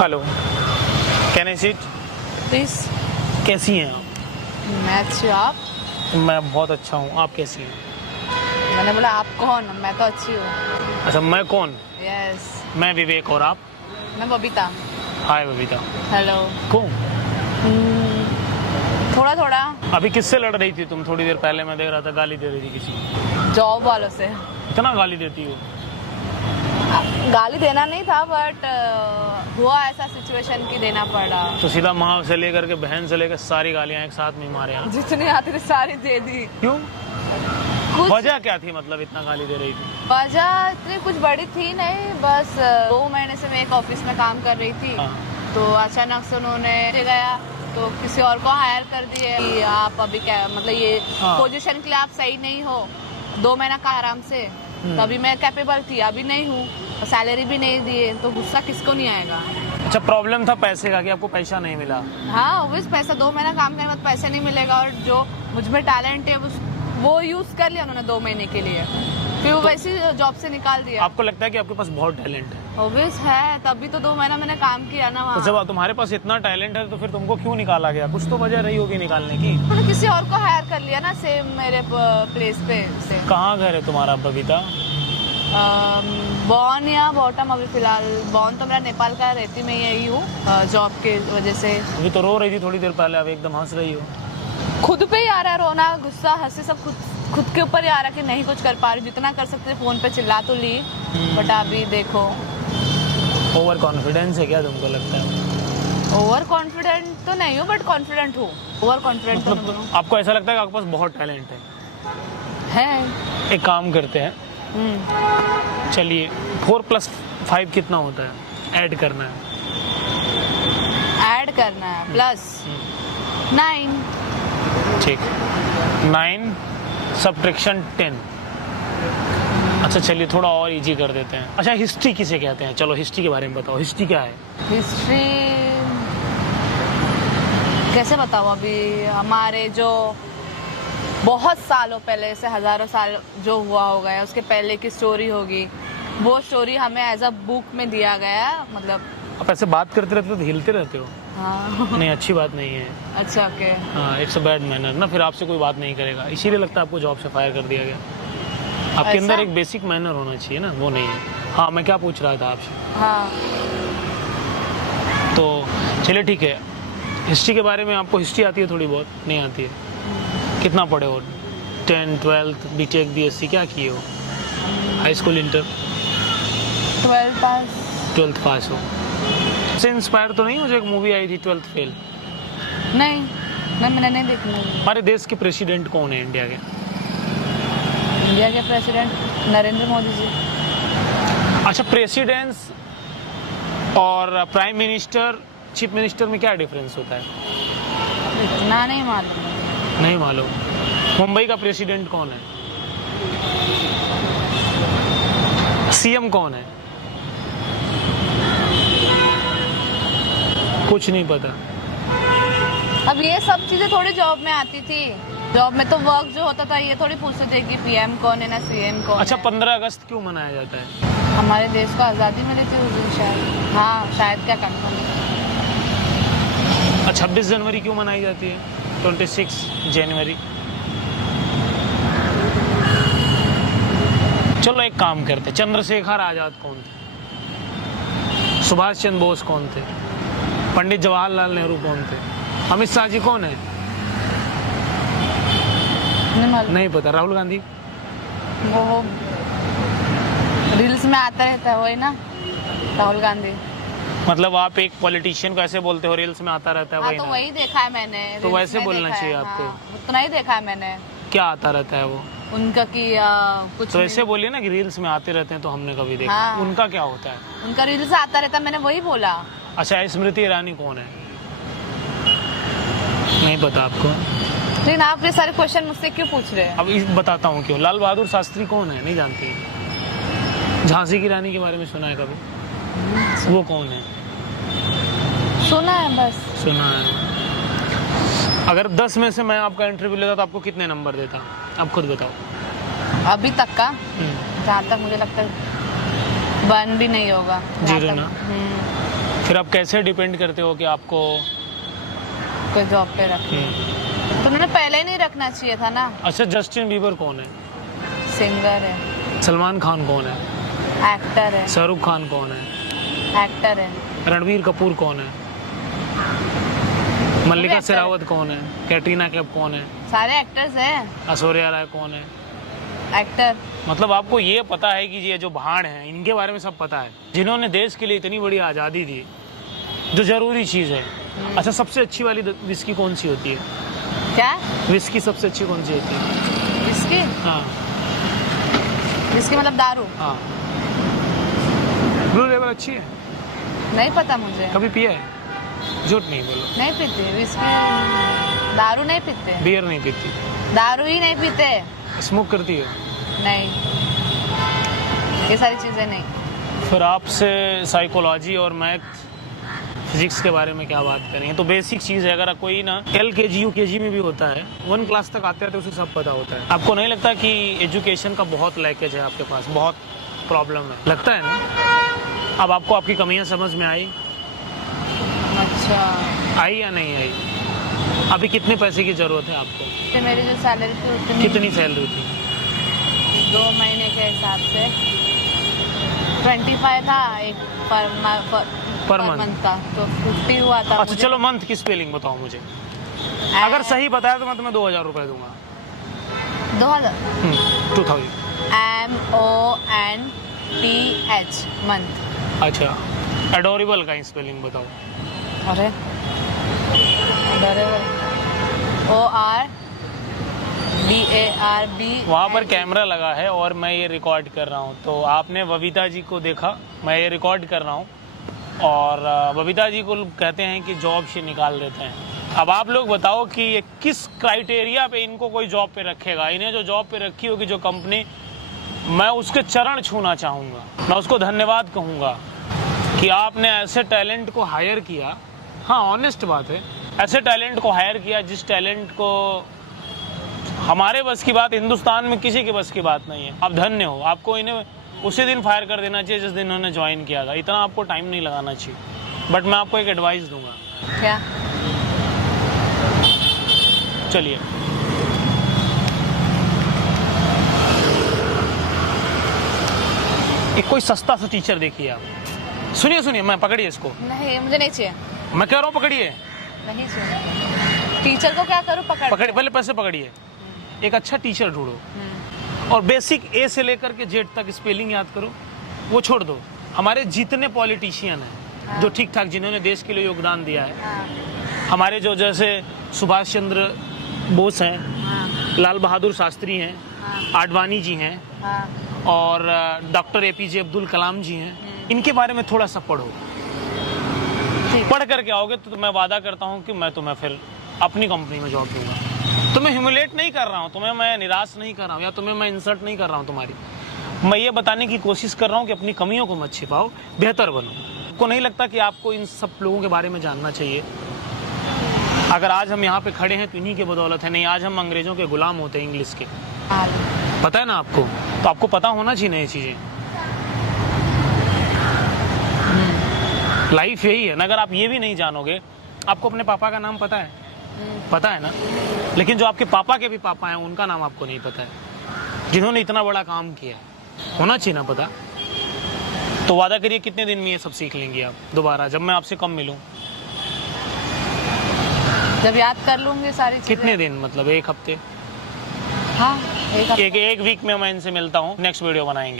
Hello, can I sit? Please. कैसी हैं आप? मैं अच्छी हूँ, आप? मैं बहुत अच्छा हूँ, आप कैसी हैं? मैंने बोला आप कौन? मैं तो अच्छी हूँ। अच्छा, मैं कौन? यस। मैं विवेक, और आप? मैं बबीता। हाय बबीता। हेलो। कौन? थोड़ा थोड़ा। अभी किससे लड़ रही थी तुम? थोड़ी देर पहले मैं देख रहा था गाली दे रही थी किसी को। जॉब वालों से। इतना गाली देती हो? गाली देना नहीं था, बट हुआ ऐसा सिचुएशन कि देना पड़ा। तो सीधा माँ से लेकर के बहन से लेकर सारी गालियाँ एक साथ में मारे यहाँ। जितनी आती थी सारी दे दी। क्यों? कुछ वजह क्या थी, मतलब इतना गाली दे रही थी? वजह इतनी कुछ बड़ी थी नहीं, बस 2 महीने से मैं एक ऑफिस में काम कर रही थी। हाँ। तो अचानक से उन्होंने गया तो किसी और को हायर कर दिए कि आप अभी क्या, मतलब ये हाँ। पोजीशन के लिए आप सही नहीं हो। 2 महीना का आराम से। तभी मैं कैपेबल थी, अभी नहीं हूँ, सैलरी भी नहीं दिए, तो गुस्सा किसको नहीं आएगा। अच्छा, प्रॉब्लम था पैसे का कि आपको पैसा नहीं मिला? हाँ, ऑब्वियस पैसा 2 महीना काम करने के बाद पैसे नहीं मिलेगा, और जो मुझ में टैलेंट है वो यूज कर लिया उन्होंने 2 महीने के लिए, फिर वो वैसे जॉब से निकाल दिया। आपको लगता है कि आपके पास बहुत टैलेंट है? ऑब्वियस है, तभी तो 2 महीना मैंने काम किया ना तो वहाँ। जब तुम्हारे पास इतना टैलेंट है तो फिर तुमको क्यों निकाला गया? कुछ तो वजह रही होगी निकालने की। उन्होंने किसी और को हायर कर लिया ना, सेम मेरे प्लेस पे से। कहाँ घर है तुम्हारा बबीता? बॉर्न या बॉटम, अभी फिलहाल बॉर्न तो मेरा नेपाल का, रहती मैं यही हूँ जॉब के वजह से। अभी तो रो रही थी थोड़ी देर पहले, अब एकदम हंस रही हो। खुद पे ही आ रहा है रोना, गुस्सा, हंसी, सब खुद के ऊपर ही आ रहा है कि नहीं कुछ कर पा रही। जितना कर सकते फोन पे चिल्ला तो ली, बट अभी देखो। ओवर कॉन्फिडेंस है क्या तुमको लगता है? ओवर कॉन्फिडेंट तो नहीं हूँ, बट कॉन्फिडेंट हूँ। ओवर कॉन्फिडेंट तो मतलब आपको ऐसा लगता है कि आपके पास बहुत टैलेंट है। एक काम करते हैं, चलिए 4 + 5 कितना होता है? ऐड करना है। ऐड करना है प्लस 9। ठीक, 9 सब्ट्रैक्शन 10। अच्छा चलिए थोड़ा और इजी कर देते हैं। अच्छा, हिस्ट्री किसे कहते हैं? चलो हिस्ट्री के बारे में बताओ, हिस्ट्री क्या है? हिस्ट्री कैसे बताओ? अभी हमारे जो बहुत सालों पहले से, हजारों साल जो हुआ होगा या उसके पहले की स्टोरी होगी, वो स्टोरी हमें एज अ बुक में दिया गया है। मतलब आप ऐसे बात करते रहते हो तो हिलते रहते हो। हाँ। नहीं, अच्छी बात नहीं है। अच्छा, ओके। हाँ, इट्स अ बैड मैनर ना, फिर आपसे कोई बात नहीं करेगा, इसीलिए लगता है आपको जॉब से फायर कर दिया गया। आपके ऐसा? अंदर एक बेसिक मैनर होना चाहिए ना, वो नहीं है। हाँ, मैं क्या पूछ रहा था आपसे? हाँ, तो चलिए ठीक है, हिस्ट्री के बारे में आपको हिस्ट्री आती है? थोड़ी बहुत? नहीं आती है? कितना पढ़े हो? 10, 12, बीटेक, बीएससी क्या किए हो? High school, inter? 12th पास। 12th पास हो। से इंस्पायर तो नहीं हो जो एक मूवी आई थी 12th फेल? नहीं, मैंने नहीं देखी मूवी। हमारे देश के प्रेसिडेंट कौन है इंडिया के? इंडिया के प्रेसिडेंट नरेंद्र मोदी जी। अच्छा, प्रेसिडेंट्स और प्राइम मिनिस्टर, चीफ मिनिस्टर में क्या डिफरेंस होता है? इतना नहीं मालूम। नहीं मालूम। मुंबई का प्रेसिडेंट कौन है? सीएम कौन है? कुछ नहीं पता। अब ये सब चीजें थोड़ी जॉब में आती थी। जॉब में तो वर्क जो होता था ये थोड़ी पूछते थे कि पीएम कौन है ना सीएम कौन अच्छा, है। 15 अगस्त क्यों मनाया जाता है? हमारे देश को आज़ादी मिली थी उस दिन शायद। हाँ शायद, क्या कंफर्म। अच्छा, 26 जनवरी क्यों मनाई जाती है? 26 जनवरी। चलो एक काम करते, चंद्रशेखर आजाद कौन थे? सुभाष चंद्र बोस कौन थे? पंडित जवाहरलाल नेहरू कौन थे? अमित शाह जी कौन है? नहीं पता। राहुल गांधी? वो रील्स में आता रहता है, वही ना, राहुल गांधी। मतलब आप एक पॉलिटिशियन को ऐसे बोलते हो रील्स में आता रहता है? हाँ, वही तो ना? वही देखा है मैंने। तो रील्स वैसे में बोलना देखा है, चाहिए आपको। हाँ, उतना ही देखा है मैंने। क्या आता रहता है वो? उनका कि कुछ तो ऐसे बोलिए ना कि रील्स में आते रहते हैं तो हमने कभी देखा। हाँ। उनका क्या होता है? उनका रील्स आता रहता है, मैंने वही बोला। अच्छा, स्मृति ईरानी कौन है? नहीं पता आपको? लेकिन आप ये सारे क्वेश्चन मुझसे क्यों पूछ रहे हैं? अब बताता हूँ क्यों। लाल बहादुर शास्त्री कौन है? नहीं जानती? झांसी की रानी के बारे में सुना है कभी? वो कौन है? सुना है बस। सुना है। अगर 10 में से मैं आपका इंटरव्यू लेता तो आपको कितने नंबर देता? आप खुद बताओ। अभी तक का जहाँ तक मुझे लगता है 1 भी नहीं होगा। 0 ना? फिर आप कैसे डिपेंड करते हो कि आपको कोई जॉब पे रखे? तो उन्होंने पहले ही नहीं रखना चाहिए था ना। अच्छा, जस्टिन बीबर कौन है? सिंगर है। सलमान खान कौन है? एक्टर है। शाहरुख खान कौन है? एक्टर है। रणबीर कपूर कौन है? मल्लिका actor शेरावत कौन है? कैटरीना कैफ कौन है? सारे एक्टर्स हैं। ऐश्वर्या राय कौन है? एक्टर। मतलब आपको ये पता है कि ये जो भाड़ हैं इनके बारे में सब पता है, जिन्होंने देश के लिए इतनी बड़ी आज़ादी दी, जो जरूरी चीज़ है। अच्छा, सबसे अच्छी वाली विस्की कौन सी होती है? क्या? विस्की सबसे अच्छी कौन सी होती है? विस्की? हाँ विस्की मतलब दारू? हाँ। ब्लू लेबल अच्छी है? नहीं पता मुझे। कभी पिया है? झूठ नहीं बोलो। नहीं पीते विस्की, दारू नहीं पीते। बियर नहीं पीती? दारू ही नहीं पीते। स्मोक करती है? नहीं, ये सारी चीजें नहीं। फिर आपसे साइकोलॉजी और मैथ फिजिक्स के बारे में क्या बात करेंगे? तो बेसिक चीज़ है, अगर कोई ना LKG UKG में भी होता है, 1 क्लास तक आते हैं तो उसे सब पता होता है। आपको नहीं लगता कि एजुकेशन का बहुत लैकेज है आपके पास, बहुत प्रॉब्लम है? लगता है ना? अब आपको आपकी कमियां समझ में आई? अच्छा, आई या नहीं आई? अभी कितने पैसे की ज़रूरत है आपको? तो मेरी जो सैलरी थी उतनी। कितनी सैलरी थी? 2 महीने के हिसाब से 25 था एक पर मंथ का, तो 50 हुआ था। अच्छा चलो, मंथ की स्पेलिंग बताओ मुझे। अगर सही बताया तो मैं तुम्हें 2000 रुपये दूंगा। 2000 MONTH मंथ। अच्छा, एडोरेबल का स्पेलिंग बताओ। अरे ORDARB। वहाँ पर कैमरा लगा है और मैं ये रिकॉर्ड कर रहा हूँ, तो आपने बबीता जी को देखा, मैं ये रिकॉर्ड कर रहा हूँ, और बबीता जी को कहते हैं कि जॉब से निकाल देते हैं। अब आप लोग बताओ कि ये किस क्राइटेरिया पे इनको कोई जॉब पे रखेगा? इन्हें जो जॉब पे रखी होगी जो कंपनी, मैं उसके चरण छूना चाहूँगा, मैं उसको धन्यवाद कहूँगा कि आपने ऐसे टैलेंट को हायर किया। हाँ, ऑनेस्ट बात है, ऐसे टैलेंट को हायर किया जिस टैलेंट को हमारे बस की बात, हिंदुस्तान में किसी के बस की बात नहीं है। आप धन्य हो। आपको इन्हें उसी दिन फायर कर देना चाहिए जिस दिन उन्होंने ज्वाइन किया था। इतना आपको टाइम नहीं लगाना चाहिए। बट मैं आपको एक एडवाइस दूंगा। क्या? चलिए, एक कोई सस्ता सा टीचर देखिए आप। सुनिए सुनिए, मैं पकड़िए इसको। नहीं, मुझे नहीं चाहिए। मैं कह रहा हूँ पकड़िए। नहीं चाहिए। टीचर को क्या करूँ? पकड़िए, पहले पैसे पकड़िए। एक अच्छा टीचर ढूंढो और बेसिक A से लेकर के Z तक स्पेलिंग याद करो। वो छोड़ दो, हमारे जितने पॉलिटिशियन हैं जो ठीक ठाक, जिन्होंने देश के लिए योगदान दिया है, हमारे जो जैसे सुभाष चंद्र बोस हैं, लाल बहादुर शास्त्री हैं, आडवाणी जी हैं, और डॉक्टर APJ अब्दुल कलाम जी हैं, इनके बारे में थोड़ा सा पढ़ो। पढ़ करके आओगे तो मैं वादा करता हूँ कि मैं तुम्हें फिर अपनी कंपनी में जॉब दूंगा। तुम्हें ह्यूमिलेट नहीं कर रहा हूँ, तुम्हें मैं निराश नहीं कर रहा हूँ, या तुम्हें मैं इंसल्ट नहीं कर रहा हूँ तुम्हारी। मैं ये बताने की कोशिश कर रहा हूँ कि अपनी कमियों को मत छिपाओ, बेहतर बनो। आपको नहीं लगता कि आपको इन सब लोगों के बारे में जानना चाहिए? अगर आज हम यहाँ पे खड़े हैं तो इन्हीं के बदौलत है, नहीं आज हम अंग्रेजों के गुलाम होते हैं, इंग्लिश के। पता है ना आपको? तो आपको पता होना चाहिए ये चीज़ें। लाइफ यही है ना। अगर आप ये भी नहीं जानोगे, आपको अपने पापा का नाम पता है? पता है ना? लेकिन जो आपके पापा के भी पापा हैं उनका नाम आपको नहीं पता है, जिन्होंने इतना बड़ा काम किया। होना चाहिए ना पता। तो वादा करिए कितने दिन में ये सब सीख लेंगी आप दोबारा, जब मैं आपसे कम मिलूं? जब याद कर लूंगी सारी चीजें। कितने दिन, मतलब 1 हफ्ते? हाँ, एक हफ्ते। एक वीक में मैं इनसे मिलता हूँ, नेक्स्ट वीडियो बनाएंगे।